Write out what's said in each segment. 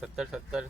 70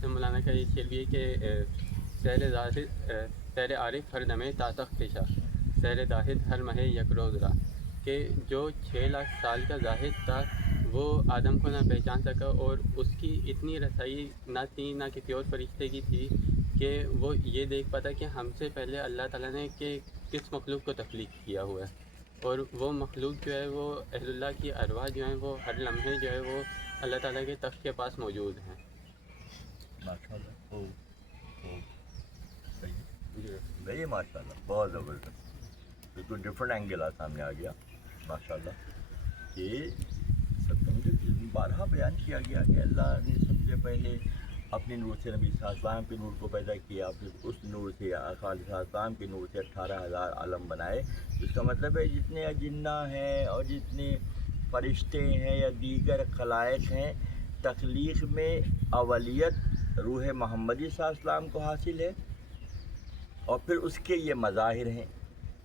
جیسے مولانا کا یہ شعر بھی ہے کہ سیر عارف ہر دمے تا تخت شاہ، سیر زاہد ہر مہے یک روز را، کہ جو 6 لاکھ سال کا زاہد تھا وہ آدم کو نہ پہچان سکا، اور اس کی اتنی رسائی نہ تھی نہ کسی اور فرشتے کی تھی کہ وہ یہ دیکھ پاتا کہ ہم سے پہلے اللہ تعالیٰ نے کہ کس مخلوق کو تخلیق کیا ہوا ہے، اور وہ مخلوق جو ہے وہ اہل اللہ کی ارواح جو ہیں وہ ہر لمحے جو ہے وہ اللہ تعالیٰ کے تخت کے پاس موجود ہیں۔ ماشاءاللہ، صحیح، ماشاءاللہ، بہت زبردست، بالکل ڈفرینٹ اینگل سامنے آ گیا ماشاءاللہ، کہ بارہا بیان کیا گیا کہ اللہ نے سب سے پہلے اپنے نور سے نبی صلی اللہ علیہ وسلم کے نور کو پیدا کیا، پھر اس نور سے خالق صلی اللہ علیہ وسلم کے نور سے 18,000 عالم بنائے۔ اس کا مطلب ہے جتنے اجنہ ہیں اور جتنے فرشتے ہیں یا دیگر خلائق ہیں، تخلیق میں اولیت روح محمدی صلی اللہ علیہ وسلم کو حاصل ہے، اور پھر اس کے یہ مظاہر ہیں،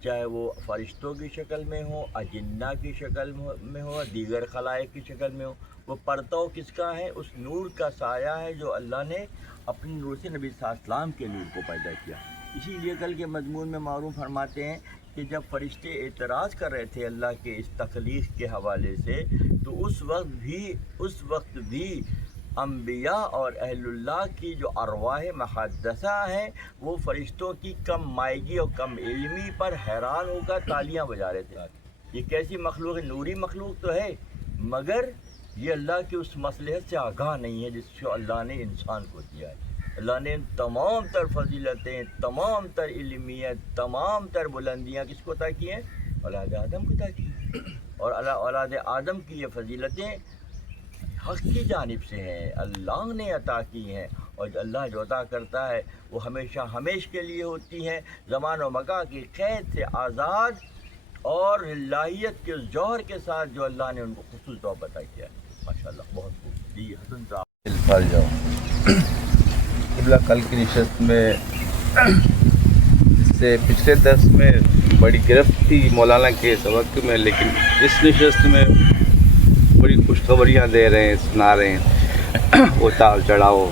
چاہے وہ فرشتوں کی شکل میں ہو، اجنہ کی شکل میں ہو، دیگر خلائق کی شکل میں ہو۔ وہ پرتو کس کا ہے؟ اس نور کا سایہ ہے جو اللہ نے اپنے نور سے نبی صلی اللہ علیہ وسلم کے نور کو پیدا کیا۔ اسی لیے کل کے مضمون میں معروف فرماتے ہیں کہ جب فرشتے اعتراض کر رہے تھے اللہ کے اس تخلیق کے حوالے سے، تو اس وقت بھی انبیاء اور اہل اللہ کی جو ارواح مقدسہ ہیں وہ فرشتوں کی کم مائگی اور کم علمی پر حیران ہو کر تالیاں بجا رہے تھے۔ یہ کیسی مخلوق ہے؟ نوری مخلوق تو ہے، مگر یہ اللہ کی اس مصلحت سے آگاہ نہیں ہے جس کو اللہ نے انسان کو دیا ہے۔ اللہ نے تمام تر فضیلتیں، تمام تر علمیت، تمام تر بلندیاں کس کو عطا کی ہیں؟ اولاد آدم کو عطا کی، اور اولاد آدم کی یہ فضیلتیں حق کی جانب سے ہیں، اللہ نے عطا کی ہیں، اور اللہ جو عطا کرتا ہے وہ ہمیشہ ہمیش کے لیے ہوتی ہیں، زمان و مکان کی قید سے آزاد، اور الہیت کے اس جوہر کے ساتھ جو اللہ نے ان کو خصوص طور پر عطا کیا ہے۔ ماشاءاللہ، بہت خوب جی حسن صاحب پھیل جاؤ قبلہ کل کی نشست میں اس سے پچھلے درس میں بڑی گرفت تھی مولانا کے سبق میں، لیکن اس نشست میں بڑی خوشخبریاں دے رہے ہیں، سنا رہے ہیں، اتار چڑھاؤ،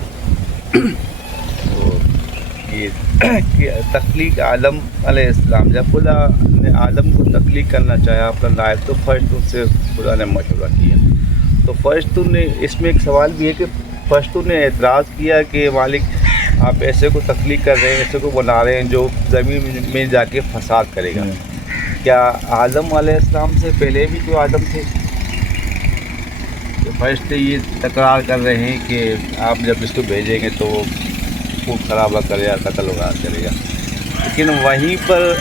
کہ تخلیق آدم علیہ السلام، جب خدا نے آدم کو تخلیق کرنا چاہا اپنا نائب، تو فرشتوں سے خدا نے مشورہ کیا، تو فرشتوں نے، اس میں ایک سوال بھی ہے کہ فرشتوں نے اعتراض کیا کہ مالک آپ ایسے کو تخلیق کر رہے ہیں، ایسے کو بنا رہے ہیں جو زمین میں جا کے فساد کرے گا، کیا آدم علیہ السلام سے پہلے بھی کوئی آدم تھے؟ فرشتے یہ تکرار کر رہے ہیں کہ آپ جب اس کو بھیجیں گے تو وہ خوب خرابہ کرے گا، قتل وغیرہ کرے گا، لیکن وہیں پر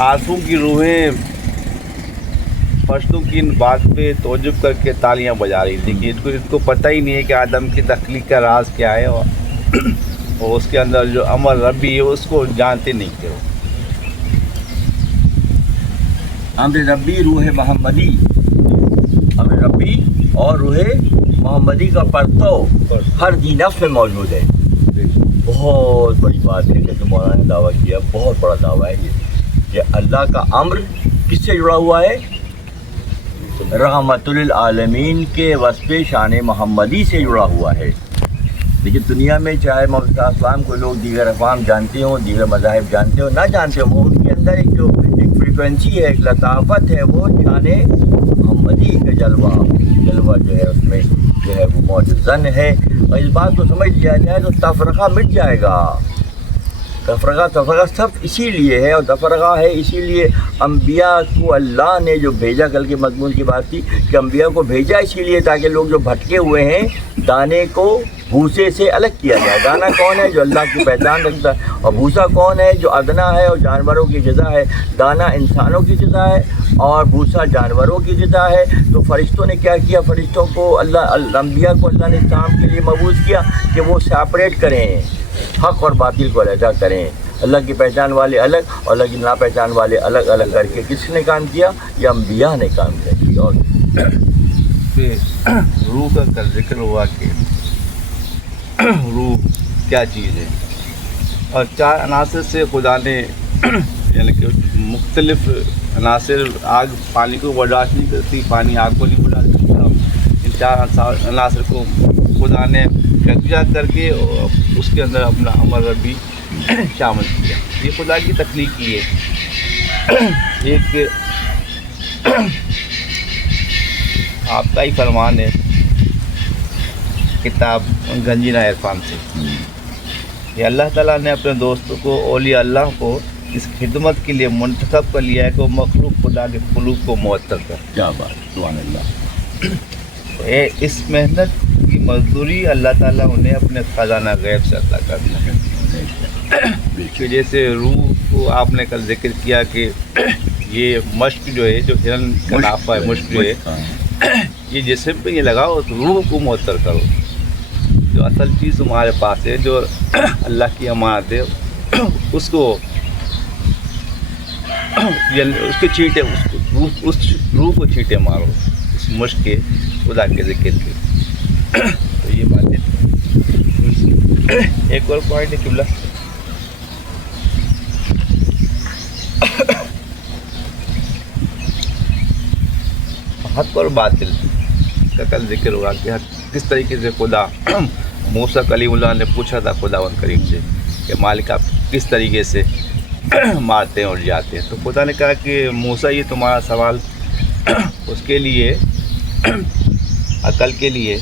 آنسوں کی روحیں فرشتوں کی ان بات پہ تعجب کر کے تالیاں بجا رہی تھی کہ ان کو پتہ ہی نہیں ہے کہ آدم کی تخلیق کا راز کیا ہے، اور اس کے اندر جو امر ربی ہے اس کو جانتے نہیں تھے۔ امر ربی روح محمدی، امر ربی اور روح محمدی کا پرتو ہر دی نفس میں موجود ہے۔ بہت بڑی بات ہے کہ مولانا نے دعویٰ کیا، بہت بڑا دعویٰ ہے یہ کہ اللہ کا امر کس سے جڑا ہوا ہے؟ رحمت للعالمین کے وصف شان محمدی سے جڑا ہوا ہے۔ لیکن دنیا میں چاہے محمد صلی اللہ علیہ وسلم کو لوگ دیگر اقوام جانتے ہوں، دیگر مذاہب جانتے ہوں، نہ جانتے ہوں، ان کے اندر ایک فریکوینسی ہے، ایک لطافت ہے، وہ شان محمدی کا جلوہ جو ہے اس میں جو ہے وہ موجزن ہے، اور اس بات کو سمجھ لیا جائے تو تفرقہ مٹ جائے گا۔ تفرقہ سب اسی لیے ہے، اور تفرقہ ہے اسی لیے انبیاء کو اللہ نے جو بھیجا، کل کے مضمون کی بات تھی کہ انبیاء کو بھیجا اسی لیے تاکہ لوگ جو بھٹکے ہوئے ہیں دانے کو بھوسے سے الگ کیا جائے۔ دانہ کون ہے؟ جو اللہ کی پہچان رکھتا ہے، اور بھوسا کون ہے؟ جو ادنا ہے اور جانوروں کی غذا ہے۔ دانہ انسانوں کی غذا ہے اور بھوسا جانوروں کی غذا ہے۔ تو فرشتوں نے کیا کیا؟ فرشتوں کو انبیاء کو اللہ نے اس کام کے لیے مبعوث کیا کہ وہ سیپریٹ کریں، حق اور باطل کو علیحدہ کریں، اللہ کی پہچان والے الگ اور اللہ کی نا پہچان والے الگ الگ کر کے۔ کس نے کام کیا؟ یہ انبیاء نے کام کیا۔ اور روح کا ذکر ہوا کہ روح کیا چیز ہے، اور 4 عناصر سے خدا نے یعنی کہ مختلف عناصر، آگ پانی کو برداشت نہیں کرتی، پانی آگ کو نہیں برداشت کرتا، ان 4 عناصر کو خدا نے یکجا کر کے اس کے اندر اپنا عمل بھی شامل کیا. یہ خدا کی تخلیق کی ہے. ایک آپ کا ہی فرمان ہے کتاب گنجینہ عرفان سے کہ اللہ تعالیٰ نے اپنے دوستوں کو اولیاء اللہ کو اس خدمت کے لیے منتخب کر لیا ہے کہ وہ مخلوق خدا کے قلوب کو معطر کر. کیا بات, سبحان اللہ. اس محنت کی مزدوری اللہ تعالیٰ انہیں اپنے خزانہ غیب سے عطا کرتا ہے. کہ جیسے روح کو آپ نے کل ذکر کیا کہ یہ مشق جو ہے, جو ہرن کا نافہ ہے, مشق جو ہے یہ جسم پہ یہ لگاؤ تو روح کو معطر کرو. جو اصل چیز تمہارے پاس ہے, جو اللہ کی امانت ہے, اس کو اس کے چھینٹے, اس روح کو چھینٹے مارو اس مشق کے خدا کے ذکر کے. تو یہ بات ہے. ایک اور پوائنٹ ہے قبلہ, حق اور باطل کا کل ذکر ہوا کہ کس طریقے سے خدا موسیٰ کلیم اللہ نے پوچھا تھا خداوند کریم سے کہ مالک آپ کس طریقے سے مارتے ہیں اور جاتے ہیں. تو خدا نے کہا کہ موسیٰ یہ تمہارا سوال اس کے لیے, عقل کے لیے,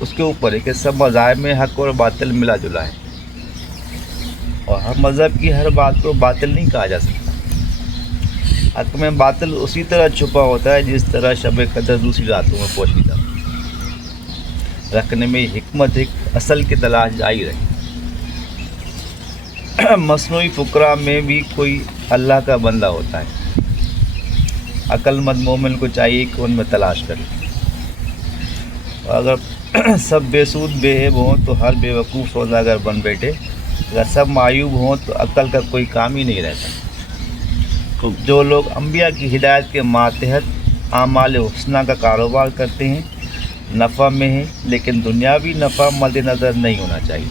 اس کے اوپر ہے کہ سب مذاہب میں حق اور باطل ملا جلا ہے, اور ہر مذہب کی ہر بات کو باطل نہیں کہا جا سکتا. حق میں باطل اسی طرح چھپا ہوتا ہے جس طرح شب قدر دوسری راتوں میں پوشیدہ رکھنے میں حکمت ایک اصل کی تلاش جاری رہی. مصنوعی فقراء میں بھی کوئی اللہ کا بندہ ہوتا ہے. عقل مند مومن کو چاہیے کہ ان میں تلاش کرے. اور اگر سب بے سود بے عیب ہوں تو ہر بے وقوف سوداگر بن بیٹھے. اگر سب معیوب ہوں تو عقل کا کوئی کام ہی نہیں رہتا. جو لوگ انبیاء کی ہدایت کے ماتحت اعمال حسنہ کا کاروبار کرتے ہیں نفع میں ہیں, لیکن دنیاوی نفع مد نظر نہیں ہونا چاہیے.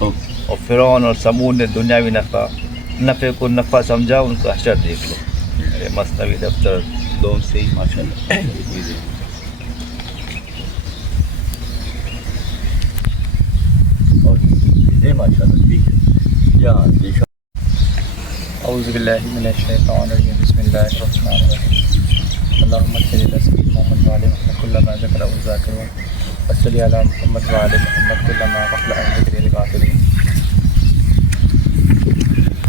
اور فرعون اور سمود نے دنیاوی نفع کو نفع سمجھا. ان کا حشر دیکھ لو, میرے مثنوی دفتر 2 سے ہی. ماشاء اللہ. ماشاء اللہ ٹھیک ہے. جہاں اعوذ باللہ من الشیطان الرجیم. بسم اللہ الرحمن الرحیم. اللہم صلی علی سیدنا محمد وعلی محمد کل ما ذکر الذاکرون وصلی علی محمد وعلی محمد کل ما غفل عن ذکر الغافلین.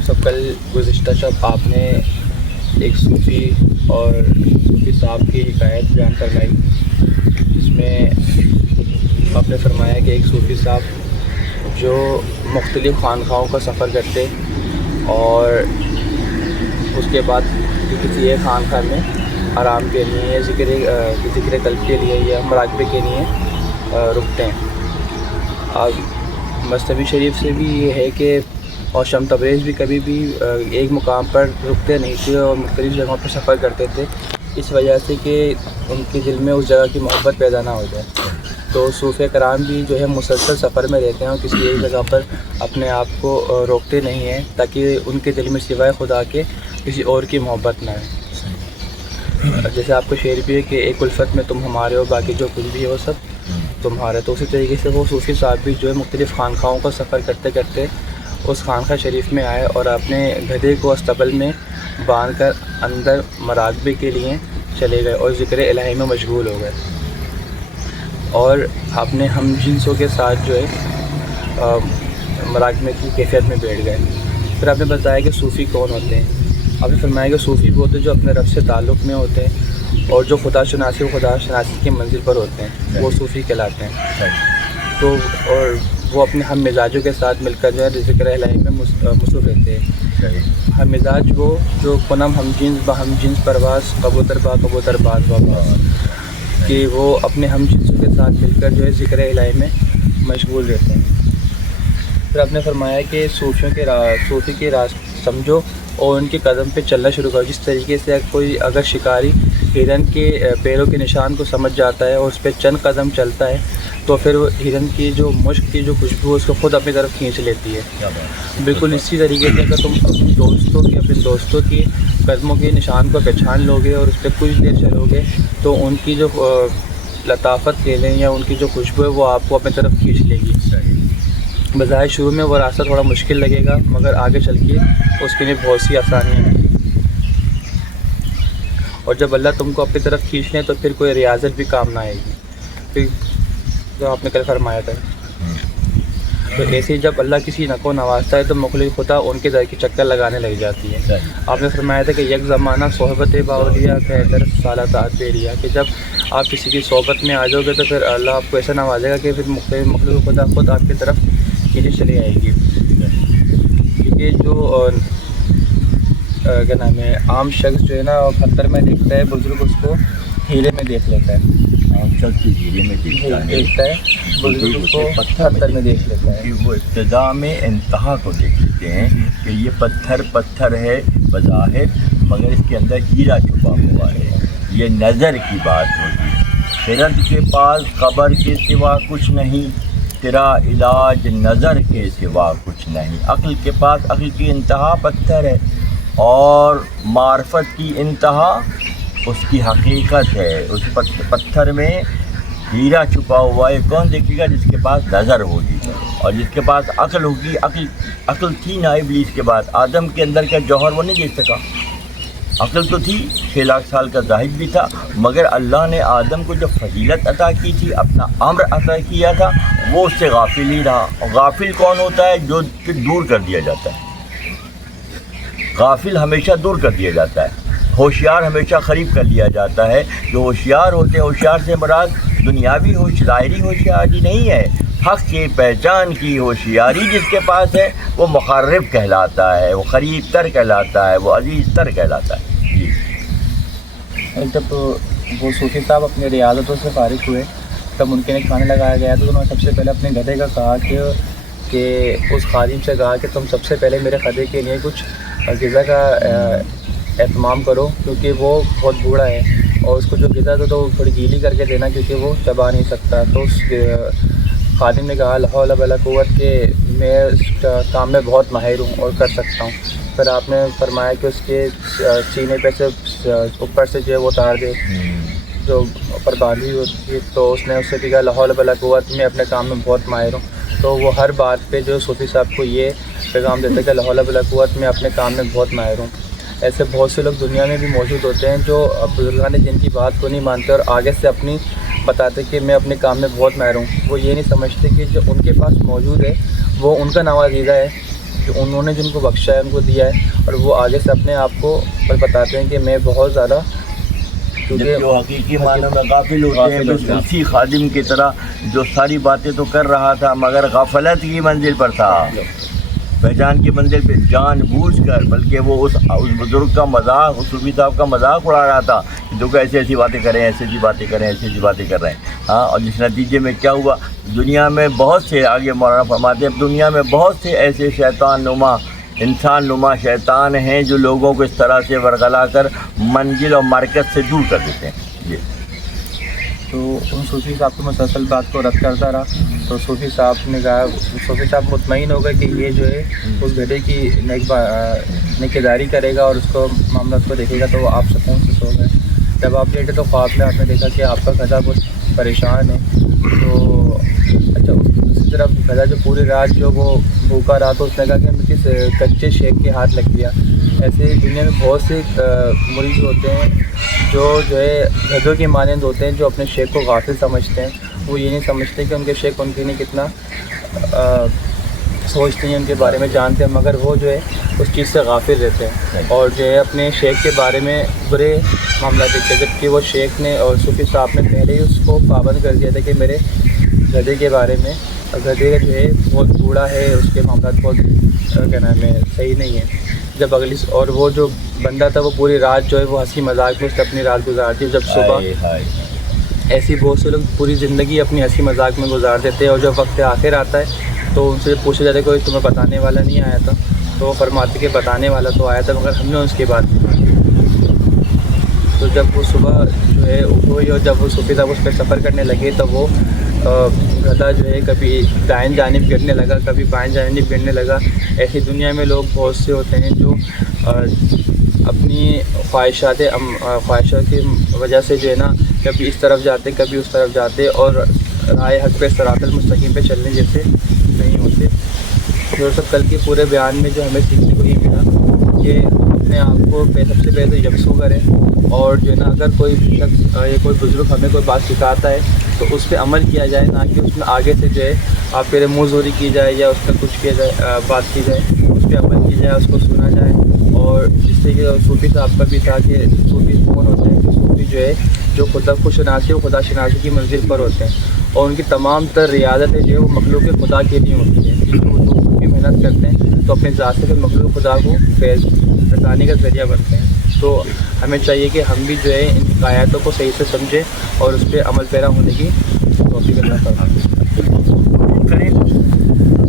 سب کل گزشتہ شب آپ نے ایک صوفی اور صوفی صاحب کی حکایت بیان کروائی, جس میں آپ نے فرمایا کہ ایک صوفی صاحب جو مختلف خانقاہوں کا سفر کرتے اور اس کے بعد کسی ایک خانقاہ میں آرام کے لیے یا ذکر قلب کے لیے یا مراقبے کے لیے رکتے ہیں. اب مصنوی شریف سے بھی یہ ہے کہ اور شمس تبریز بھی کبھی بھی ایک مقام پر رکتے نہیں تھے اور مختلف جگہوں پر سفر کرتے تھے, اس وجہ سے کہ ان کے دل میں اس جگہ کی محبت پیدا نہ ہو جائے. تو صوفیہ کرام بھی جو ہے مسلسل سفر میں رہتے ہیں اور کسی ایک جگہ پر اپنے آپ کو روکتے نہیں ہیں تاکہ ان کے دل میں سوائے خدا کے کسی اور کی محبت نہ ہے. جیسے آپ کو شعر بھی ہے کہ ایک الفت میں تم ہمارے ہو, باقی جو کچھ بھی ہے وہ سب تمہارے. تو اسی طریقے سے وہ صوفی صاحب بھی جو ہے مختلف خانقاہوں کا سفر کرتے کرتے اس خانقاہ شریف میں آئے اور اپنے گدھے کو استبل میں باندھ کر اندر مراقبے کے لیے چلے گئے اور ذکر الہی میں مشغول ہو گئے, اور اپنے ہم جنسوں کے ساتھ جو ہے مراقبے کی کیفیت میں بیٹھ گئے. پھر آپ نے بتایا کہ صوفی کون ہوتے ہیں. آپ نے فرمایا کہ صوفی وہ ہوتے ہیں جو اپنے رب سے تعلق میں ہوتے ہیں اور جو خدا شناسی و خدا شناسی کی منزل پر ہوتے ہیں وہ صوفی کہلاتے ہیں. تو اور وہ اپنے ہم مزاجوں کے ساتھ مل کر جو ہے ذکر الہی میں مصروف رہتے ہیں. ہم مزاج وہ جو کنم ہم جنس با ہم جنس پرواز کبوتر با کبوتر باز باز, کہ وہ اپنے ہم جنسوں کے ساتھ مل کر جو ہے ذکر الہی میں مشغول رہتے ہیں. پھر آپ نے فرمایا کہ صوفی کے راز سمجھو اور ان کے قدم پہ چلنا شروع کرو. جس طریقے سے کوئی اگر شکاری ہرن کے پیروں کے نشان کو سمجھ جاتا ہے اور اس پہ چند قدم چلتا ہے تو پھر وہ ہرن کی جو مشک کی جو خوشبو ہے اس کو خود اپنی طرف کھینچ لیتی ہے. بالکل اسی طریقے سے اگر تم اپنے دوستوں کی قدموں کے نشان کو پہچان لو گے اور اس پہ کچھ دیر چلو گے تو ان کی جو لطافت لے لیں یا ان کی جو خوشبو ہے وہ آپ کو اپنی طرف کھینچ لے گی. بظاہر شروع میں وہ راستہ تھوڑا مشکل لگے گا مگر آگے چل کے اس کے لیے بہت سی آسانیاں ہیں. اور جب اللہ تم کو اپنی طرف کھینچ لیں تو پھر کوئی ریاضت بھی کام نہ آئے گی. پھر جو آپ نے کل فرمایا تھا تو ایسے ہی جب اللہ کسی کو نوازتا ہے تو مخلوق خدا ان کے در کی چکر لگانے لگ جاتی ہے. آپ نے فرمایا تھا کہ یک زمانہ صحبت باولیا بہتر سالات بیریا کہ جب آپ کسی کی صحبت میں آ جاؤ گے تو پھر اللہ آپ کو ایسا نوازے گا کہ پھر مختلف مخلوق خدا خود آپ کی طرف کھینچے چلی آئے گی. کیونکہ جو کیا نام ہے عام شخص جو ہے نا پتھر میں دیکھتا ہے, بزرگ اس کو ہیرے میں دیکھ لیتا ہے. ہیرے میں دیکھتا ہے بزرگ اس کو پتھر میں دیکھ لیتا ہے. کہ وہ ابتدا میں انتہا کو دیکھ لیتے ہیں کہ یہ پتھر ہے بظاہر مگر اس کے اندر ہیرا چھپا ہوا ہے. یہ نظر کی بات ہوگی. خرد کے پاس قبر کے سوا کچھ نہیں, تیرا علاج نظر کے سوا کچھ نہیں. عقل کے پاس عقل کی انتہا پتھر ہے اور معرفت کی انتہا اس کی حقیقت ہے. اس پتھر میں ہیرا چھپا ہوا ہے. کون دیکھے گا؟ جس کے پاس نظر ہوگی اور جس کے پاس عقل ہوگی. عقل تھی نا ابلیس کے بعد. آدم کے اندر کا جوہر وہ نہیں دیکھ سکا. عقل تو تھی, 6 لاکھ سال کا زاہد بھی تھا, مگر اللہ نے آدم کو جو فضیلت عطا کی تھی, اپنا امر عطا کیا تھا, وہ اس سے غافل ہی رہا. اور غافل کون ہوتا ہے؟ جو پھر دور کر دیا جاتا ہے. غافل ہمیشہ دور کر دیا جاتا ہے. ہوشیار ہمیشہ قریب کر لیا جاتا ہے. جو ہوشیار ہوتے ہیں, ہوشیار سے مراد دنیاوی ظاہری ہوشیاری نہیں ہے, حق کی پہچان کی ہوشیاری جس کے پاس ہے وہ مقرب کہلاتا ہے, وہ قریب تر کہلاتا ہے, وہ عزیز تر کہلاتا ہے. جی. جب وہ صوفی صاحب اپنے ریاضتوں سے فارغ ہوئے تب ان کے لیے کھانے لگایا گیا تو انہوں نے سب سے پہلے اپنے گدھے کا کہا کہ اس خادم سے کہا کہ تم سب سے پہلے میرے گدھے کے لیے کچھ غذا کا اہتمام کرو کیونکہ وہ بہت بوڑھا ہے اور اس کو جو غذا تھا تو تھوڑی گیلی کر کے دینا کیونکہ وہ چبا نہیں سکتا. تو اس خادم نے کہا لا حول ولا قوت کہ میں اس کام میں بہت ماہر ہوں اور کر سکتا ہوں. پھر آپ نے فرمایا کہ اس کے سینے پہ سے اوپر سے جو ہے وہ تار دے جو اوپر باندھی ہوتی ہے. تو اس نے اس سے بھی کہا لا حول ولا قوت میں اپنے کام میں بہت ماہر ہوں. تو وہ ہر بات پہ جو صوفی صاحب کو یہ پیغام دیتے کہ لا حول ولا قوت میں اپنے کام میں بہت ماہر ہوں. ایسے بہت سے لوگ دنیا میں بھی موجود ہوتے ہیں جو بزرگان جن کی بات کو نہیں مانتے اور آگے سے اپنی بتاتے کہ میں اپنے کام میں بہت ماہر ہوں. وہ یہ نہیں سمجھتے کہ جو ان کے پاس موجود ہے وہ ان کا نوازیدہ ہے, جو انہوں نے جن کو بخشا ہے ان کو دیا ہے, اور وہ آگے سے اپنے آپ کو بتاتے ہیں کہ میں بہت زیادہ. کیونکہ جو حقیقی معنوں میں غافل ہوتے ہیں بس اسی خادم کی طرح جو ساری باتیں تو کر رہا تھا مگر غفلت کی منزل پر تھا, پہچان کی منزل پہ جان بوجھ کر, بلکہ وہ اس بزرگ کا مذاق, اس صوفی صاحب کا مذاق اڑا رہا تھا کہ جو کہ ایسی باتیں کریں, ایسی باتیں کریں, ایسی باتیں کر رہے ہیں. ہاں, اور جس نتیجے میں کیا ہوا, دنیا میں بہت سے, آگے مولانا فرماتے ہیں, دنیا میں بہت سے ایسے شیطان نما, انسان نما شیطان ہیں جو لوگوں کو اس طرح سے ورغلا کر منزل اور مرکز سے دور کر دیتے ہیں. جی. تو ان صوفی صاحب کو مسلسل بات کو رد کرتا رہا. تو صوفی صاحب نے کہا, صوفی صاحب مطمئن ہو گئے کہ یہ جو ہے اس گدھے کی نیکیداری کرے گا اور اس کو معاملات کو دیکھے گا, تو وہ آپ سکون سے سو گئے. جب آپ لیٹے تو خواب میں آپ نے دیکھا کہ آپ کا گدھا بہت پریشان ہے. تو اچھا, اسی طرح گدھا جو پوری رات جو وہ بھوکا رہا تو اس نے کہا کہ مجھے کس کچے شیخ کے ہاتھ لگ گیا. ایسے دنیا میں بہت سے مریض ہوتے ہیں جو ہے گدھوں کے مانند ہوتے ہیں, جو اپنے شیخ کو غافل سمجھتے ہیں. وہ یہ نہیں سمجھتے کہ ان کے شیخ ان کے لیے کتنا سوچتے ہیں, ان کے بارے میں جانتے ہیں, مگر وہ جو ہے اس چیز سے غافل رہتے ہیں اور جو ہے اپنے شیخ کے بارے میں برے معاملات دیکھتے ہیں. جبکہ وہ شیخ نے اور صوفی صاحب نے پہلے ہی اس کو پابند کر دیا تھا کہ میرے گدھے کے بارے میں, گدھے جو ہے بہت بوڑھا ہے, اس کے معاملات بہت کیا نام ہے صحیح نہیں ہے. جب اگلی اور وہ جو بندہ تھا وہ پوری رات جو ہے وہ ہنسی مذاق میں اس نے اپنی رات گزارتی ہے. جب صبح ایسی بہت سے لوگ پوری زندگی اپنی ہنسی مذاق میں گزار دیتے ہیں اور جب وقت آخر آتا ہے تو ان سے پوچھا جاتا ہے کوئی تمہیں بتانے والا نہیں آیا تھا, تو وہ فرماتے کہ بتانے والا تو آیا تھا مگر ہم نے اس کی بات نہیں مانی. تو جب وہ صبح جو ہے ہوئی اور جب وہ صوفی صاحب اس پہ سفر کرنے لگے تو وہ گدھا جو ہے کبھی دائیں جانب گرنے لگا, کبھی بائیں جانب گرنے لگا. ایسی دنیا میں لوگ بہت سے ہوتے ہیں جو اپنی خواہشات کی وجہ سے جو ہے نا کبھی اس طرف جاتے کبھی اس طرف جاتے اور رائے حق پہ صراط المستقیم پہ چلنے جیسے نہیں ہوتے. جو سب کل کے پورے بیان میں جو ہمیں سیکھنے کو یہ ملا کہ اپنے آپ کو سب سے پہلے یکسو کریں اور جو ہے نا اگر کوئی شخص یا کوئی بزرگ ہمیں کوئی بات سکھاتا ہے تو اس پہ عمل کیا جائے, نہ کہ اس میں آگے سے جو ہے آپ پہلے منہ زوری کی جائے یا اس پہ کچھ کیا جائے بات کی جائے, اس پہ عمل کی جائے, اس کو سنا جائے. اور جس سے کہ صوفی صاحب کا بھی تھا کہ صوفی کون ہوتے ہیں کہ صوفی جو ہے جو خدا کو شناسی و خدا شناسی کی منزل پر ہوتے ہیں اور ان کی تمام تر ریاضتیں جو ہے وہ مخلوق خدا کے لیے ہوتی ہیں. کیونکہ وہ جو بھی محنت کرتے ہیں تو اپنے ذات سے مخلوق خدا کو فیض رسانی کا ذریعہ بنتے ہیں. تو ہمیں چاہیے کہ ہم بھی جو ہے ان آیاتوں کو صحیح سے سمجھیں اور اس پہ عمل پیرا ہونے کی توفیق عطا فرمائیں.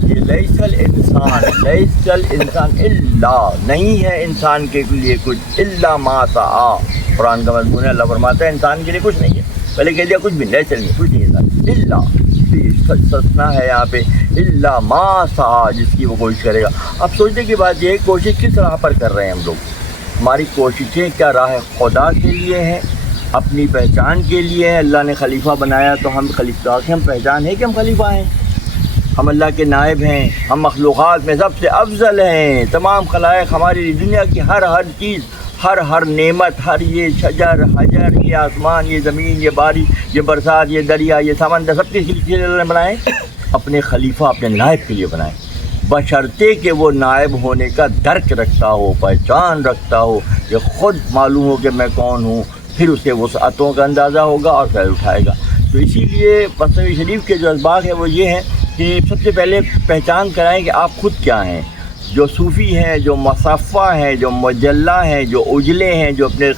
یہ لیس الانسان الا, نہیں ہے انسان کے لیے کچھ الا ما سعی. قرآن کا مضمون ہے, اللہ فرماتا ہے انسان کے لیے کچھ نہیں ہے. پہلے کہہ دیا کچھ بھی نہیں, چلیے کچھ نہیں ہے. الا سسنا ہے یہاں پہ, الا ما سعی, جس کی وہ کوشش کرے گا. اب سوچنے کی بات یہ ہے کوشش کس راہ پر کر رہے ہیں ہم لوگ. ہماری کوششیں کیا راہ خدا کے لیے ہیں, اپنی پہچان کے لیے ہے. اللہ نے خلیفہ بنایا تو ہم خلیفہ کی ہم پہچان ہے کہ ہم خلیفہ ہیں, ہم اللہ کے نائب ہیں, ہم مخلوقات میں سب سے افضل ہیں. تمام خلائق ہماری دنیا کی ہر چیز, ہر نعمت, ہر یہ شجر حجر, یہ آسمان, یہ زمین, یہ بارش, یہ برسات, یہ دریا, یہ سمندر, سب کے لیے اللہ نے بنائے, اپنے خلیفہ اپنے نائب کے لیے بنائے. بشرطے کہ وہ نائب ہونے کا درک رکھتا ہو, پہچان رکھتا ہو, کہ خود معلوم ہو کہ میں کون ہوں, پھر اسے وسعتوں کا اندازہ ہوگا اور خیر اٹھائے گا. تو اسی لیے مثنوی شریف کے جو اسباق ہیں وہ یہ ہیں کہ سب سے پہلے پہچان کرائیں کہ آپ خود کیا ہیں. جو صوفی ہیں, جو مصفہ ہیں, جو مجلہ ہیں, جو اجلے ہیں, جو اپنے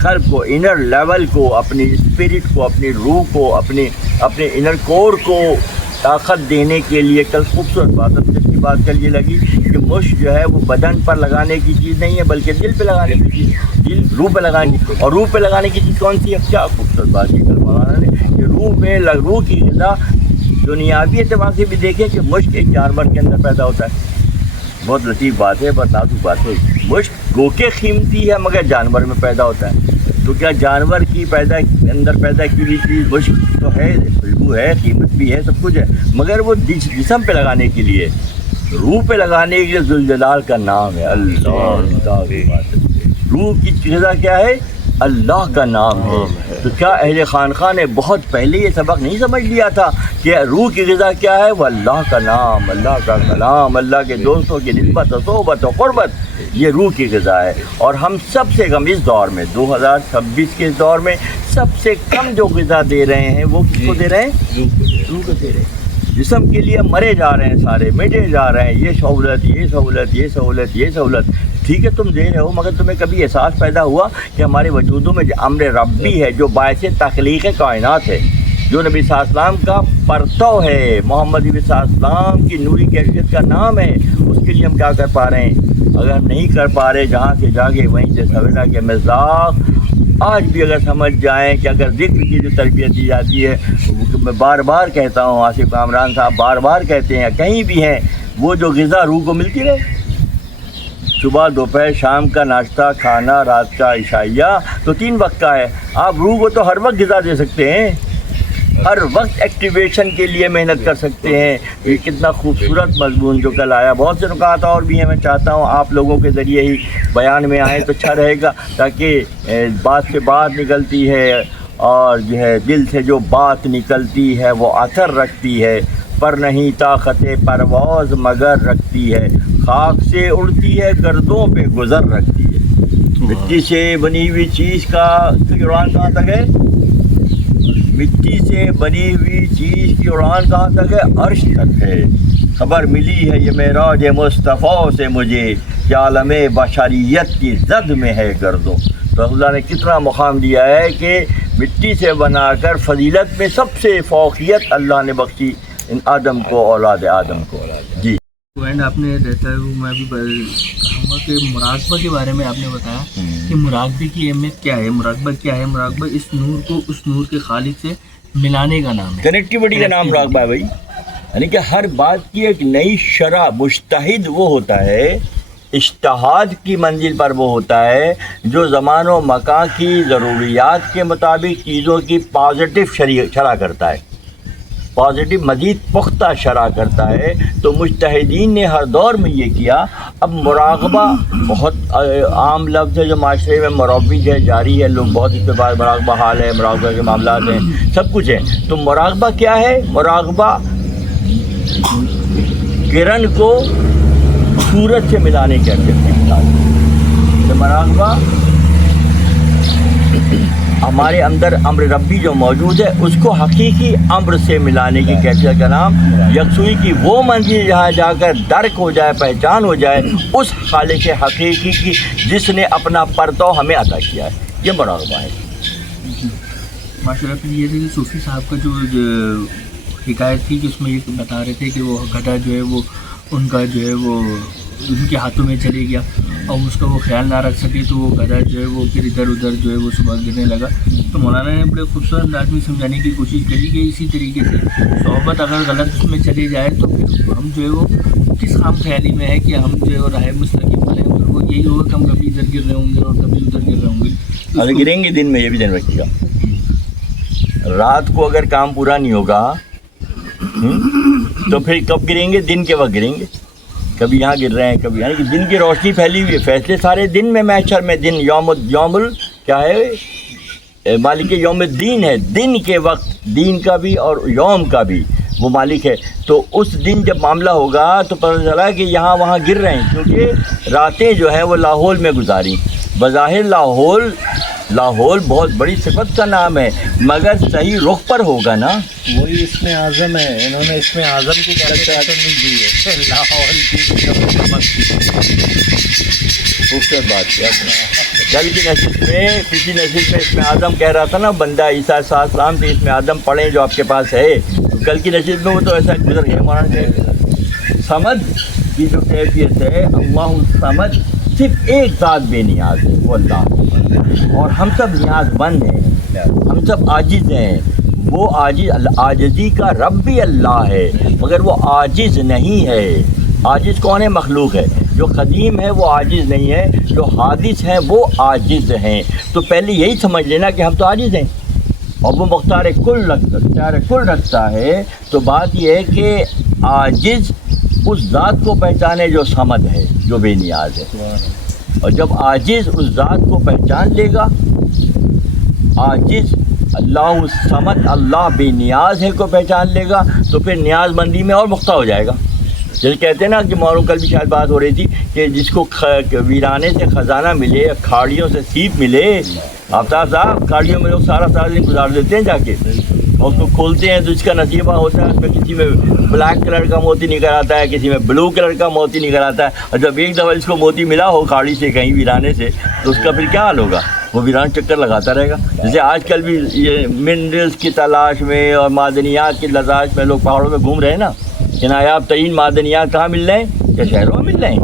قلب کو انر لیول کو, اپنی اسپرٹ کو, اپنی روح کو, اپنے انر کور کو طاقت دینے کے لیے. کل خوبصورت بات, اب جس کی بات کل یہ لگی کہ مشق جو ہے وہ بدن پر لگانے کی چیز نہیں ہے بلکہ دل پہ لگانے کی چیز, دل روح پہ لگانے کی. اور روح پہ لگانے کی چیز کون سی ہے؟ کیا خوبصورت بات کی کل مولانا نے کہ روح کی غذا دنیاوی اعتبار سے بھی دیکھیں کہ مشق ایک جانور کے اندر پیدا ہوتا ہے. بہت لطیف بات ہے, بہت نازک بات ہے. مشق گو کے قیمتی ہے مگر جانور میں پیدا ہوتا ہے. تو کیا جانور کی اندر پیدا کی ہوئی چیز مشق تو ہے, خوشبو ہے, قیمت بھی ہے, سب کچھ ہے, مگر وہ جسم پہ لگانے کے لیے, روح پہ لگانے کے لیے ذوالجلال کا نام ہے اللہ. روح کی غذا کیا ہے؟ اللہ کا نام ہے. تو کیا اہل خانقاہ نے بہت پہلے یہ سبق نہیں سمجھ لیا تھا کہ روح کی غذا کیا ہے؟ وہ اللہ کا نام, اللہ کا کلام, اللہ کے دوستوں کی نسبت و صحبت و قربت, یہ روح کی غذا ہے. اور ہم سب سے کم اس دور میں 2026 کے اس دور میں سب سے کم جو غذا دے رہے ہیں وہ کس کو دے رہے ہیں؟ روح کو دے رہے ہیں. جسم کے لیے مرے جا رہے ہیں, سارے مٹے جا رہے ہیں, یہ سہولت, یہ سہولت, یہ سہولت, یہ سہولت. ٹھیک ہے تم دے رہے ہو, مگر تمہیں کبھی احساس پیدا ہوا کہ ہمارے وجودوں میں جو امر ربی ہے, جو باعث تخلیق کائنات ہے, جو نبی صلی اللہ علیہ وسلم کا پرتو ہے, محمد نبی صلی اللہ علیہ وسلم کی نوری کیفیت کا نام ہے, اس کے لیے ہم کیا کر پا رہے ہیں؟ اگر ہم نہیں کر پا رہے, جہاں سے جاگے وہیں سے سویرا کے مزاق آج بھی اگر سمجھ جائیں کہ اگر ذکر کی جو تربیت دی جاتی ہے, میں بار بار کہتا ہوں, آصف کامران صاحب بار بار کہتے ہیں, کہیں بھی ہیں وہ جو غذا روح کو ملتی رہے, صبح دوپہر شام کا ناشتہ کھانا, رات کا عشائیہ, تو 3 وقت کا ہے. آپ روح کو تو ہر وقت غذا دے سکتے ہیں, ہر وقت ایکٹیویشن کے لیے محنت کر سکتے ہیں. یہ کتنا خوبصورت مضمون جو کل آیا. بہت سے نکات اور بھی ہیں, میں چاہتا ہوں آپ لوگوں کے ذریعے ہی بیان میں آئیں تو اچھا رہے گا, تاکہ بات سے بات نکلتی ہے اور جو ہے دل سے جو بات نکلتی ہے وہ اثر رکھتی ہے. پر نہیں طاقت پرواز مگر رکھتی ہے, خاک سے اڑتی ہے گردوں پہ گزر رکھتی ہے. مٹی سے بنی ہوئی چیز کا اڑان کہاں تک ہے؟ مٹی سے بنی ہوئی چیز کی اڑان کہاں تک ہے؟ عرش تک ہے. خبر ملی ہے یہ معراج مصطفیٰ سے مجھے کہ عالم بشریت کی زد میں ہے گردوں. تو اللہ نے کتنا مقام دیا ہے کہ مٹی سے بنا کر فضیلت میں سب سے فوقیت اللہ نے بخشی ان آدم کو, اولاد آدم کو. جی اینڈ آپ نے رہتا ہے میں بھی کہوں گا کہ مراقبہ کے بارے میں آپ نے بتایا کہ مراقبے کی اہمیت کیا ہے, مراقبہ کیا ہے. مراقبہ اس نور کو اس نور کے خالق سے ملانے کا نام ہے, کنیکٹیوٹی کا نام مراقبہ ہے بھائی. یعنی کہ ہر بات کی ایک نئی شرح, مجتہد وہ ہوتا ہے اجتہاد کی منزل پر وہ ہوتا ہے جو زمان و مکان کی ضروریات کے مطابق چیزوں کی پازیٹیو شرح کرتا ہے، پازیٹیو مزید پختہ شرح کرتا ہے۔ تو مجتہدین نے ہر دور میں یہ کیا۔ اب مراقبہ بہت عام لفظ ہے جو معاشرے میں مروج ہے، جاری ہے، لوگ بہت اس پہ بات، مراقبہ حال ہے، مراقبہ کے معاملات ہیں، سب کچھ ہے۔ تو مراقبہ کیا ہے؟ مراقبہ کرن کو سورج سے ملانے کے اندر مراقبہ ہمارے اندر امر ربی جو موجود ہے اس کو حقیقی امر سے ملانے کی کیفیت کا نام یکسوئی کی وہ منزل جہاں جا کر درک ہو جائے، پہچان ہو جائے اس خالق حقیقی کی جس نے اپنا پرتو ہمیں عطا کیا ہے، یہ مراقبہ ہے۔ ماشاء اللہ۔ پھر یہ تھے کہ صوفی صاحب کا جو حکایت تھی کہ اس میں یہ بتا رہے تھے کہ وہ گدھا جو ہے وہ ان کا جو ہے وہ ان کے ہاتھوں میں چلے گیا اور اس کا وہ خیال نہ رکھ سکے تو وہ گدھا جو ہے وہ پھر ادھر ادھر جو ہے وہ صبح گرنے لگا۔ تو مولانا نے بڑے خوبصورت انداز میں سمجھانے کی کوشش کری کہ اسی طریقے سے صحبت اگر غلط اس میں چلے جائے تو پھر ہم جو ہے وہ کس خام خیالی میں ہے کہ ہم جو ہے وہ راہ مستقیم پر ہیں، پھر وہ یہی ہوگا کہ ہم کبھی ادھر گر رہے ہوں گے اور کبھی ادھر گر رہے ہوں گے۔ اگر گریں گے دن میں، یہ بھی دن رکھیے گا، رات کو اگر کام پورا نہیں ہوگا تو پھر کب گریں گے؟ دن کے وقت گریں گے، کبھی یہاں گر رہے ہیں کبھی، یعنی کہ دن کی روشنی پھیلی ہوئی ہے، فیصلے سارے دن میں محشر میں، دن یوم کیا ہے؟ مالک یوم الدین ہے، دن کے وقت، دین کا بھی اور یوم کا بھی وہ مالک ہے۔ تو اس دن جب معاملہ ہوگا تو پتہ چلا کہ یہاں وہاں گر رہے ہیں، کیونکہ راتیں جو ہیں وہ لاہور میں گزاری۔ بظاہر لاہور بہت بڑی صفت کا نام ہے، مگر صحیح رخ پر ہوگا نا، وہی اس میں اعظم ہے، انہوں نے اس میں اعظم کی کیفیت نہیں دی ہے، لاہور کی خوبصورت بات کیا کل کی نشست میں، پچھلی نشست میں اس میں اعظم کہہ رہا تھا نا بندہ عیسیٰ علیہ السلام سے، اس میں اعظم پڑھیں جو آپ کے پاس ہے۔ تو کل کی نشست میں وہ تو ایسا گزر گیا مولانا۔ سمجھ کی جو کیفیت ہے، اللہ الصمد، صرف ایک ذات بے نیاز ہے، وہ اللہ، اور ہم سب نیاز مند ہیں، ہم سب عاجز ہیں۔ وہ عاجزی کا رب بھی اللہ ہے، مگر وہ عاجز نہیں ہے۔ عاجز کون ہے؟ مخلوق ہے۔ جو قدیم ہے وہ عاجز نہیں ہے، جو حادث ہیں وہ عاجز ہیں۔ تو پہلے یہی سمجھ لینا کہ ہم تو عاجز ہیں، اور وہ مختار کل رکھتا ہے۔ تو بات یہ ہے کہ عاجز اس ذات کو پہچانے جو صمد ہے، جو بے نیاز ہے، اور جب عاجز اس ذات کو پہچان لے گا، عاجز اللہ الصمد، اللہ بے نیاز ہے کو پہچان لے گا، تو پھر نیاز مندی میں اور مختہ ہو جائے گا۔ جیسے کہتے ہیں نا کہ موروں کل بھی شاید بات ہو رہی تھی کہ جس کو ویرانے سے خزانہ ملے، کھاڑیوں سے سیپ ملے، آفتاب صاحب کھاڑیوں میں لوگ سارا دن گزار دیتے ہیں جا کے، اور اس کو کھولتے ہیں تو اس کا نصیبہ ہوتا ہے، اس میں کسی میں بلیک کلر کا موتی نکل آتا ہے، کسی میں بلو کلر کا موتی نکل آتا ہے، اور جب ایک دفعہ اس کو موتی ملا ہو کھاڑی سے کہیں ویرانے سے تو اس کا پھر کیا حال ہوگا؟ وہ ویران چکر لگاتا رہے گا۔ جیسے آج کل بھی یہ منرلس کی تلاش میں اور معدنیات کی تلاش میں لوگ پہاڑوں میں گھوم رہے ہیں نا، کہ نایاب ترین معدنیات کہاں مل رہے ہیں؟ کیا شہروں میں مل رہے ہیں؟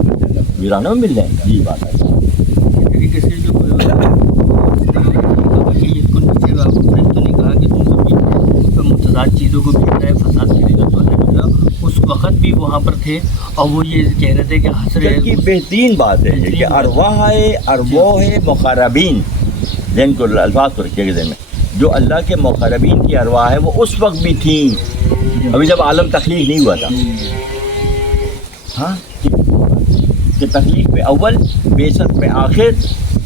ویرانوں میں مل رہے ہیں۔ جی بات ہے۔ اس طریقے سے جو متضاد چیزوں کو بھیجنا ہے، فساد کی اس وقت بھی وہاں پر تھے، اور وہ یہ کہہ رہے تھے کہ حسر کی بہترین بات ہے یہ کہ ارواح مقربین، ذہن کو الفاظ کو رکھیے گا ذہن میں، جو اللہ کے مقربین کی ارواح ہے وہ اس وقت بھی تھیں، ابھی جب عالم تخلیق نہیں ہوا تھا۔ ہاں کہ تخلیق میں اول، بعثت میں آخر،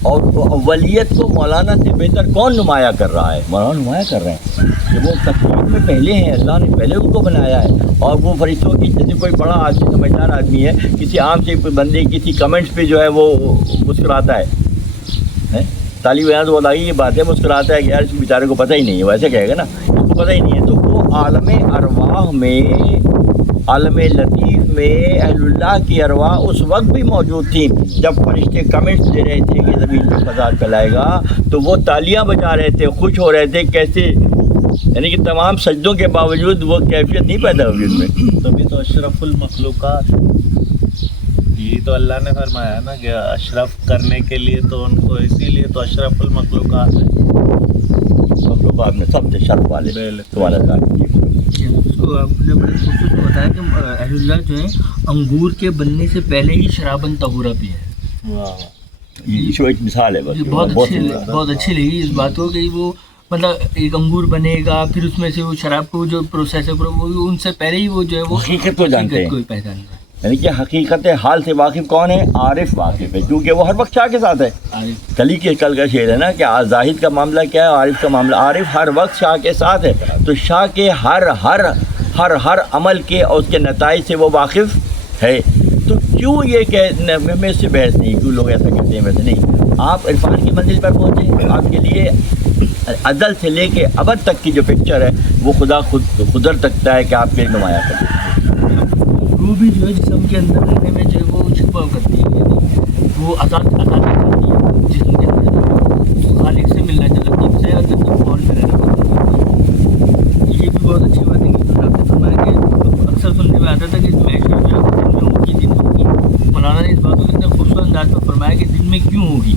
اور اولیت کو مولانا سے بہتر کون نمایاں کر رہا ہے؟ مولانا نمایاں کر رہے ہیں کہ وہ تخلیق میں پہلے ہیں، اللہ نے پہلے ان کو بنایا ہے، اور وہ فرشتوں کی جیسے کوئی بڑا آدمی، سمجھدار آدمی ہے، کسی عام سے بندے کسی کمنٹس پہ جو ہے وہ مسکراتا ہے، تالی بیان تو بتائیے یہ بات ہے، مسکراتا ہے کہ یار اس بیچارے کو پتہ ہی نہیں ہے، ویسے کہے گا نا، اس کو پتہ ہی نہیں ہے۔ تو وہ عالم ارواح میں، عالم لطیف میں اہل اللہ کی ارواح اس وقت بھی موجود تھیں جب فرشتے کمنٹس دے رہے تھے کہ زمین پر فساد پھیلائے گا، تو وہ تالیاں بجا رہے تھے، خوش ہو رہے تھے، کیسے؟ یعنی کہ تمام سجدوں کے باوجود وہ کیفیت نہیں پیدا ہوئی ان میں۔ تبھی تو اشرف المخلوقات، یہی تو اللہ نے فرمایا نا کہ اشرف کرنے کے لیے تو ان کو، اسی لیے تو اشرف المخلوقات ہے، مخلوقات میں سب سے شرف والے تمہارا ذات۔ اس کو آپ نے بڑے خصوص میں بتایا کہ اہل اللہ جو ہے انگور کے بننے سے پہلے ہی شرابن طہورہ پی ہے. یہ ایک مثال ہے بس. بہت اچھی لگی اس بات کو کہ وہ مطلب ایک انگور بنے گا پھر اس میں سے وہ شراب کو جو پروسیس ہے وہ ان سے پہلے ہی وہ جو ہے وہ حقیقت کو جانتے ہیں. کوئی پہچان ہے. یعنی کہ حقیقت حال سے واقف کون ہے؟ عارف واقف ہے، کیونکہ وہ ہر وقت شاہ کے ساتھ ہے. کل کا شعر ہے نا کہ زاہد کا معاملہ کیا ہے، عارف کا معاملہ. عارف ہر وقت شاہ کے ساتھ ہے، تو شاہ کے ہر عمل کے اور اس کے نتائج سے وہ واقف ہے. تو کیوں یہ کہ ہمیں اس سے بحث نہیں، کیوں لوگ ایسا کہتے ہیں؟ ویسے نہیں، آپ عرفان کی منزل پر پہنچے، آپ کے لیے ازل سے لے کے ابد تک کی جو پکچر ہے وہ خدا خود قدرت تکتا ہے کہ آپ کے نمایاں کرے. وہ بھی جو ہے جسم کے اندر رہنے میں جو ہے وہ چھپا کرتی ہے، یعنی وہ آزاد کرتی ہے جسم کے اندر، خالق سے ملنا جلب سے اور جب ماحول میں رہنا پڑتا ہے. یہ بھی بہت اچھی بات ہے کہ آپ نے فرمایا کہ اکثر سننے میں آتا تھا کہ معیشت جو ہے دن میں ہوگی دن ہوگی. مولانا نے اس بات کو اتنے خوبصورت انداز میں فرمایا کہ دن میں کیوں ہوگی.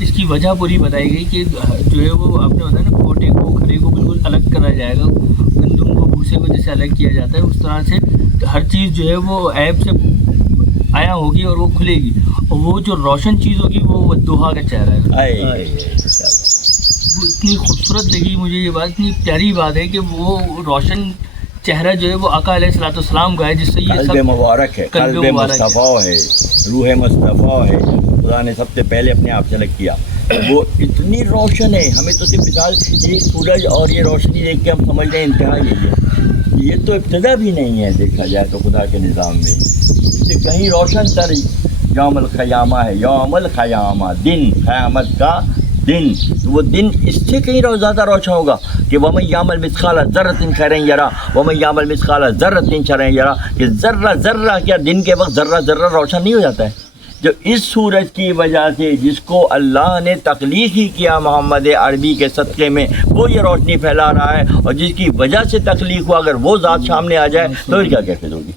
اس کی وجہ پوری بتائی گئی کہ جو ہے وہ آپ نے بتایا نا کوٹے کو کھڑے کو بالکل الگ کرا جائے گا، گندم کو بھوسے کو جیسے الگ کیا جاتا ہے اس طرح سے ہر چیز جو ہے وہ عیب سے آیا ہوگی اور وہ کھلے گی، اور وہ جو روشن چیز ہوگی وہ ودوحا کا چہرہ ہے. وہ اتنی خوبصورت لگی مجھے یہ بات، اتنی پیاری بات ہے کہ وہ روشن چہرہ جو ہے وہ آقا علیہ الصلوۃ والسلام کا ہے، جس سے یہ قلب سب مبارک ہے، قلب مصطفیٰ ہے، روح مصطفیٰ ہے. خدا نے سب سے پہلے اپنے آپ سے الگ کیا. وہ اتنی روشن ہے، ہمیں تو صرف مثال ایک سورج اور یہ روشنی دیکھ کے ہم سمجھ لیں انتہا یہی ہے. یہ تو ابتدا بھی نہیں ہے دیکھا جائے تو خدا کے نظام میں. اس سے کہیں روشن تر یوم القیامہ ہے. یوم القیامہ دن، قیامت کا دن. وہ دن اس سے کہیں زیادہ روشن ہوگا کہ وَمَن يَعْمَلْ مِثْقَالَ ذَرَّةٍ خَيْرًا يَرَهُ وَمَن يَعْمَلْ مِثْقَالَ ذَرَّةٍ شَرًّا يَرَهُ. کہ ذرہ کیا دن کے وقت ذرہ روشن نہیں ہو جاتا ہے؟ جو اس سورج کی وجہ سے جس کو اللہ نے تخلیق ہی کیا محمد عربی کے صدقے میں، وہ یہ روشنی پھیلا رہا ہے، اور جس کی وجہ سے تخلیق ہوا اگر وہ ذات سامنے آ جائے تو پھر کیا کیفیت ہوگی؟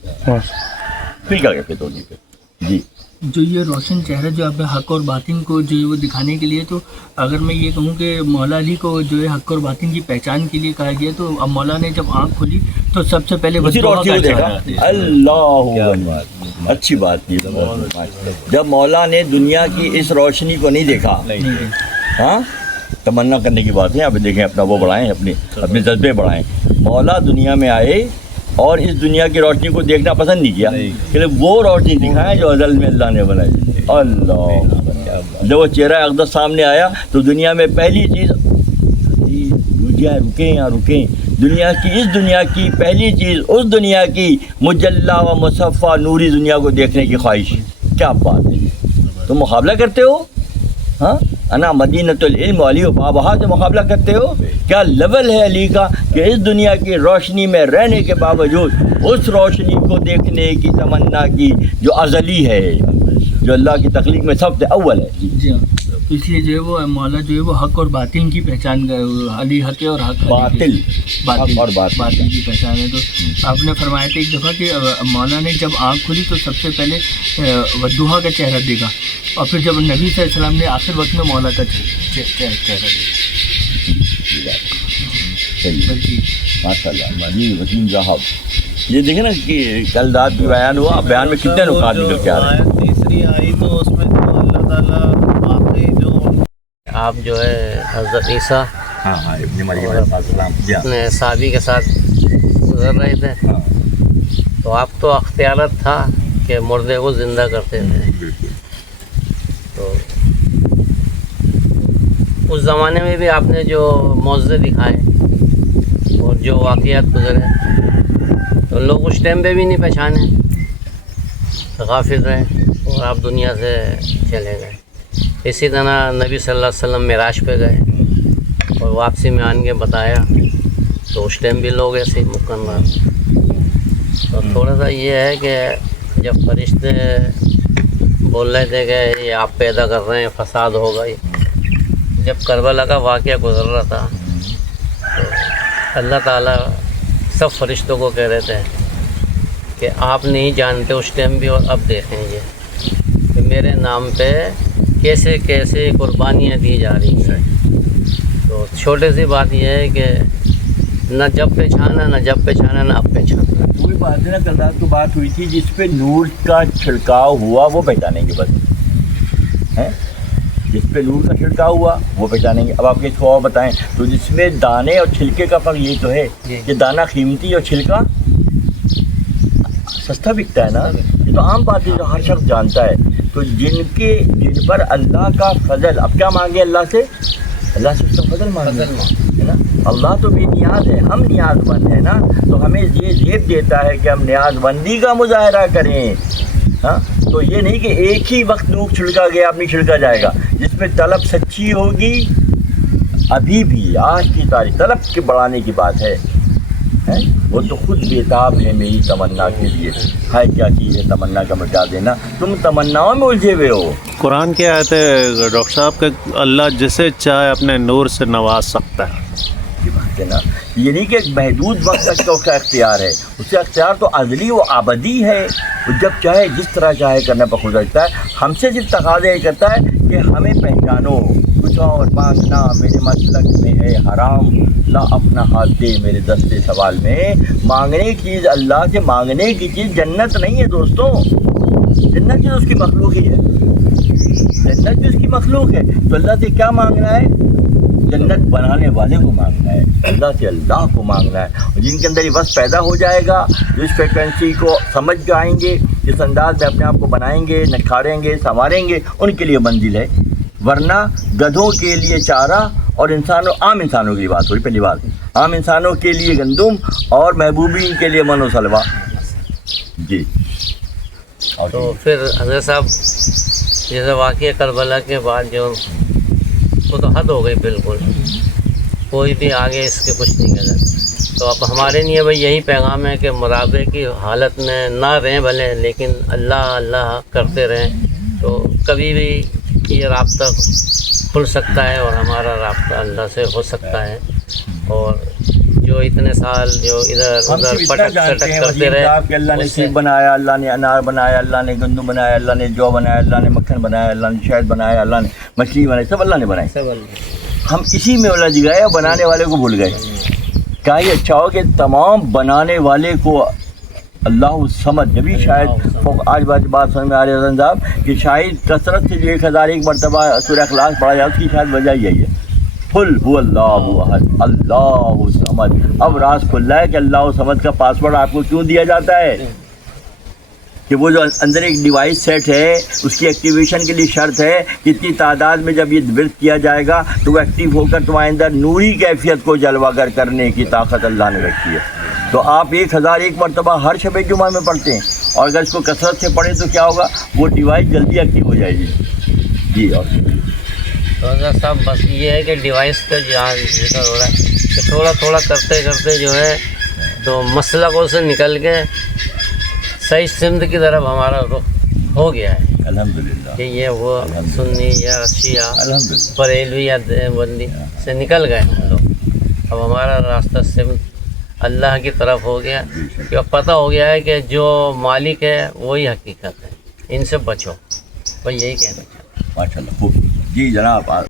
پھر کیا کیفیت ہوگی؟ جی جو یہ روشن چہرہ جو آپ نے حق اور باطن کو جو ہے وہ دکھانے کے لیے، تو اگر میں یہ کہوں کہ مولا علی کو جو ہے حق اور باطن کی پہچان کے لیے کہا گیا، تو اب مولا نے جب آنکھ کھولی تو سب سے پہلے اسی روشنی کو دیکھا. اللہ اکبر، اچھی بات کی. جب مولا نے دنیا کی اس روشنی کو نہیں دیکھا، ہاں تمنا کرنے کی بات ہے. اب دیکھیں اپنا وہ بڑھائیں، اپنے جذبے بڑھائیں. مولا دنیا میں آئے اور اس دنیا کی روشنی کو دیکھنا پسند نہیں کیا، کہ وہ روشنی دکھائیں جو ازل میں اللہ نے بنائی. اللہ جب وہ چہرہ اقدس سامنے آیا تو دنیا میں پہلی چیز رکیں دنیا کی پہلی چیز اس دنیا کی مجلہ و مصفہ نوری دنیا کو دیکھنے کی خواہش. کیا بات ہے، تم مقابلہ کرتے ہو؟ ہاں انا مدینۃ العلم علی و بابہا سے مقابلہ کرتے ہو؟ کیا لیول ہے علی کا کہ اس دنیا کی روشنی میں رہنے کے باوجود اس روشنی کو دیکھنے کی تمنا کی جو ازلی ہے، جو اللہ کی تخلیق میں سب سے اول ہے. جی ہاں، تو اس لیے جو ہے وہ مولا جو ہے وہ حق اور باطن کی پہچان علی حق ہے اور حق باطل اور باطل کی پہچان ہے. تو آپ نے فرمایا تھا ایک دفعہ کہ مولا نے جب آنکھ کھلی تو سب سے پہلے ودوحا کا چہرہ دیکھا، اور پھر جب نبی صلی اللہ علیہ وسلم نے آخر وقت میں مولا کا چہرہ دیکھا. ماشاء اللہ وسیم صاحب، یہ دیکھیں نا کہ کل رات بھی بیان ہوا، بیان میں کتنے نکات نکل کے آ رہے ہیں. تیسری آئی تو اس میں تو اللہ تعالیٰ واقعی جو آپ جو ہے حضرت عیسیٰ ابن مریم علیہ السلام اپنے صحابی کے ساتھ گزر رہے تھے، تو آپ تو اختیارت تھا کہ مردے کو زندہ کرتے تھے. تو اس زمانے میں بھی آپ نے جو معجزے دکھائے اور جو واقعات گزرے تو لوگ اس ٹائم پہ بھی نہیں پہچانے، غافل رہے اور آپ دنیا سے چلے گئے. اسی طرح نبی صلی اللہ علیہ وسلم معراج پہ گئے اور واپسی میں آن کے بتایا تو اس ٹائم بھی لوگ ایسے ہی مکن رہے. تو تھوڑا سا یہ ہے کہ جب فرشتے بول رہے تھے کہ یہ آپ پیدا کر رہے ہیں فساد ہوگا، جب کربلا کا واقعہ گزر رہا تھا تو اللہ تعالیٰ سب فرشتوں کو کہہ رہے تھے کہ آپ نہیں جانتے اس ٹائم بھی، اور اب دیکھیں یہ کہ میرے نام پہ کیسے کیسے قربانیاں دی جا رہی ہیں. تو چھوٹی سی بات یہ ہے کہ نہ جب پہچانا نہ جب پہچانا نہ اب پہچانا. وہی بات ہے نا، کل رات کو بات ہوئی تھی، جس پہ نور کا چھڑکاؤ ہوا وہ پہچانیں گے بس، ہیں جس پہ نور کا چھڑکاؤ ہوا وہ پہچانیں گے. اب آپ کے اس کو اور بتائیں تو جس میں دانے اور چھلکے کا فرق یہ تو ہے کہ دانہ قیمتی اور چھلکا سستا بکتا ہے نا، یہ تو عام بات ہے جو ہر شخص جانتا ہے. تو جن پر اللہ کا فضل، اب کیا مانگے اللہ سے؟ اللہ سے اس کا فضل مانگے ہے نا. اللہ تو بے نیاز ہے، ہم نیاز مند ہیں نا، تو ہمیں یہ زیب دیتا ہے کہ ہم نیاز مندی کا مظاہرہ کریں. ہاں تو یہ نہیں کہ ایک ہی وقت نور چھڑکا گیا اب نہیں چھڑکا جائے گا. جس میں طلب سچی ہوگی، ابھی بھی آج کی تاریخ طلب کے بڑھانے کی بات ہے، وہ تو خود بےتاب ہے میری تمنا کے لیے. ہے کیا چیز ہے تمنا کا مٹا دینا، تم تمناؤں میں الجھے ہوئے ہو. قرآن کی آیت ہے ڈاکٹر صاحب کہ اللہ جسے چاہے اپنے نور سے نواز سکتا ہے. یہ بات ہے نا، یہ نہیں کہ ایک محدود وقت تک کا اس کا اختیار ہے، اس کا اختیار تو ازلی و ابدی ہے. وہ جب چاہے جس طرح چاہے کرنا پر خود رکھتا ہے. ہم سے صرف تقاضا یہ کرتا ہے کہ ہمیں پہچانو، کچھ اور مانگنا میرے مسلک میں ہے حرام، لا اپنا ہاتھ دے میرے دستے سوال میں. مانگنے کی چیز اللہ سے مانگنے کی چیز جنت نہیں ہے دوستوں، جنت چیز اس کی مخلوق ہی ہے، جنت بھی اس کی مخلوق ہے. تو اللہ سے کیا مانگنا ہے؟ جنت بنانے والے کو مانگنا ہے، اللہ سے اللہ کو مانگنا ہے. اور جن کے اندر یہ وصف پیدا ہو جائے گا، جو اس فریکوینسی کو سمجھ جائیں گے، جس انداز میں اپنے آپ کو بنائیں گے، نکھاریں گے، سنواریں گے، ان کے لیے منزل ہے. ورنہ گدھوں کے لیے چارہ اور عام انسانوں کی بات ہو رہی، پہلی بات عام انسانوں کے لیے گندم اور محبوبین کے لیے من و سلوا. جی اور تو پھر حضرت صاحب جیسے واقعہ کربلا کے بعد جو وہ تو حد ہو گئی بالکل، کوئی بھی آگے اس کے کچھ نہیں کہہ سکتا. تو اب ہمارے لیے بھائی یہی پیغام ہے کہ مراقبے کی حالت میں نہ رہیں بھلے، لیکن اللہ اللہ کرتے رہیں. تو کبھی بھی یہ رابطہ کھل سکتا ہے اور ہمارا رابطہ اللہ سے ہو سکتا ہے. اور جو اتنے سال جو ادھر ادھر پٹک سٹک کرتے رہے کہ اللہ نے سیب بنایا، اللہ نے انار بنایا، اللہ نے گندم بنایا، اللہ نے جو بنایا، اللہ نے مکھن بنایا، اللہ نے شہد بنایا، اللہ نے مچھلی بنائی، سب اللہ نے بنائی. ہم اسی میں الجھ گئے اور بنانے والے کو بھول گئے. کیا یہ اچھا ہو کہ تمام بنانے والے کو اللہ الصمد، جبھی شاید آج بات سمجھ میں آ رہی ہے حسن صاحب کہ شاید کثرت سے جو 1001 مرتبہ سورہ اخلاص پڑھا جائے، اس کی شاید وجہ یہی ہے، قل هو اللہ احد اللہ الصمد. اب راز کھل رہا ہے کہ اللہ الصمد کا پاسورڈ آپ کو کیوں دیا جاتا ہے، کہ وہ جو اندر ایک ڈیوائس سیٹ ہے اس کی ایکٹیویشن کے لیے شرط ہے کہ اتنی تعداد میں جب یہ ورد کیا جائے گا تو وہ ایکٹیو ہو کر تمہارے اندر نوری کیفیت کو جلوہ گر کرنے کی طاقت اللہ نے رکھی ہے. تو آپ 1001 مرتبہ ہر شب جمعہ میں پڑھتے ہیں، اور اگر اس کو کثرت سے پڑھیں تو کیا ہوگا، وہ ڈیوائس جلدی ایکٹیو ہو جائے گی. جی اور حضرت صاحب بس یہ ہے کہ ڈیوائس کا جہاں ذکر ہو رہا ہے کہ تھوڑا تھوڑا کرتے کرتے جو ہے تو مسلکوں سے نکل کے صحیح سمت کی طرف ہمارا رخ ہو گیا ہے. الحمدللہ کہ یہ وہ سنی یا شیعہ الحمدللہ بریلوی یا دیوبندی سے نکل گئے ہم لوگ. اب ہمارا راستہ سمت اللہ کی طرف ہو گیا، کہ اب پتہ ہو گیا ہے کہ جو مالک ہے وہی حقیقت ہے، ان سے بچو. بھائی یہی کہنا چاہتا ہوں. ماشاء اللہ خوب. جی جناب.